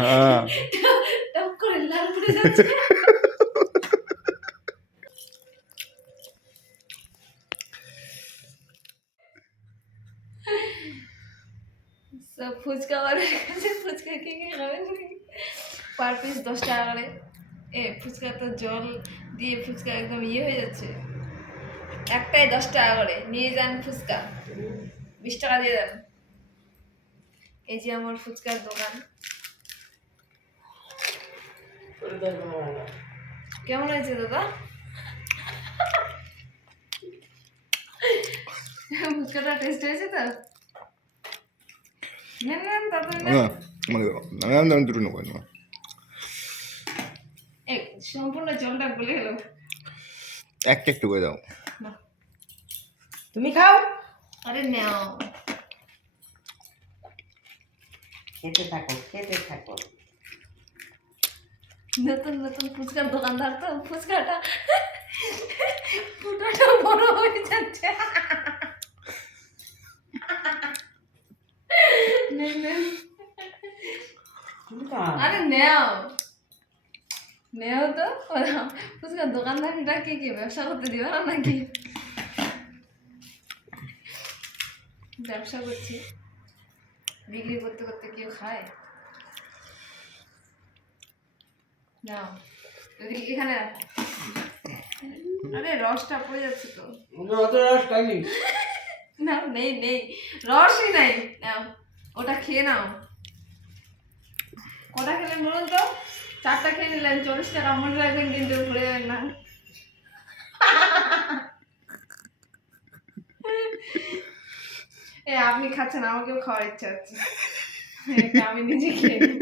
হ্যাঁ করে লাল পড়ে যাচ্ছে ফুচকা ওয়ালার ফুচকা কে খাবেন পার পিস দশ টাকা করে এ ফুচকা তো জল দিয়ে ফুচকা একদম ইয়ে হয়ে। যাচ্ছে একটাই দশ টাকা করে নিয়ে যান ফুচকা বিশ টাকা দিয়ে দেন এই যে আমার ফুচকার দোকান কেমন হয়েছে দাদা? ফুচকাটা টেস্ট হয়েছে তো। না দুটো নেব না সম্পূর্ণ জলটা গলে গেল। একটা একটু করে দাও। তুমি খাও। আরে নাও। খেতে থাকো খেতে থাকো। নতুন নতুন ফুচকার দোকানদার তো ফুচকাটা ফুটাটা বড় হয়ে যাচ্ছে। আরে নেও। নেও তো ফুচকার দোকানদারটা কি কি? ব্যবসা করতে দিবে না নাকি? ব্যবসা করছি। বিক্রি করতে করতে কেউ খায়? নাও এদিকে এখানে রাখো। আরে রসটা পড়ে যাচ্ছে তো? অত রস খাইনি না নেই নেই। রসই নাই। নাও ওটা খেয়ে নাও। কটা খেলেন বলুন তো? চারটা খেয়ে নিলেন। চল্লিশ টাকা মনে রাখবেন কিন্তু ভুলে যাবেন না। এ আপনি খাচ্ছেন আমাকেও খাওয়ার ইচ্ছা হচ্ছে এটা আমি নিজে খেয়ে নিই।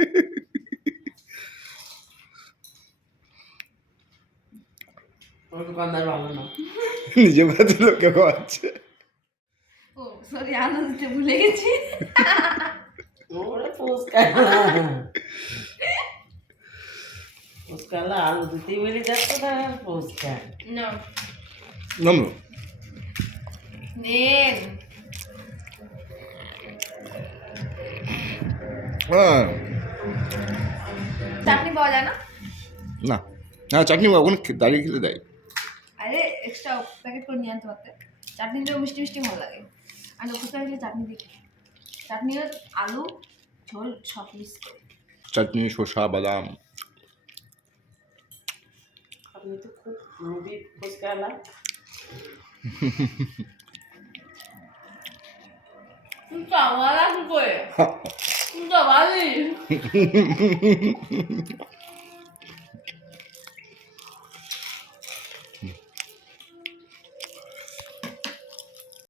ওর দোকানদার ভালো না। নিজে বাড়িতে লোকে খাওয়াচ্ছে ও সরি আনন্দ ভুলে গেছি। ওরা ফুচকা ফুচকালা আলু দিতে বলে যাচ্ছে না ফুচকা না। নামলো নেন হ্যাঁ। চাটনি পাওয়া যায় না? না। না চাটনি বা ওখানে দাঁড়িয়ে খেলে দেয়। এক্সট্রা প্যাকেট করে নিয়ে আনতে পারতে। চাটনি দিলেও মিষ্টি মিষ্টি ভালো লাগে। আর ফুচকা দিলে চাটনি দিই। চাটনি আলু ঝোল সব মিক্স করে। চাটনি শসা বাদাম। আপনি তো খুব রুবি ফুচকালা ফুচকা ভালো কি করে। ফুচকা ভালোই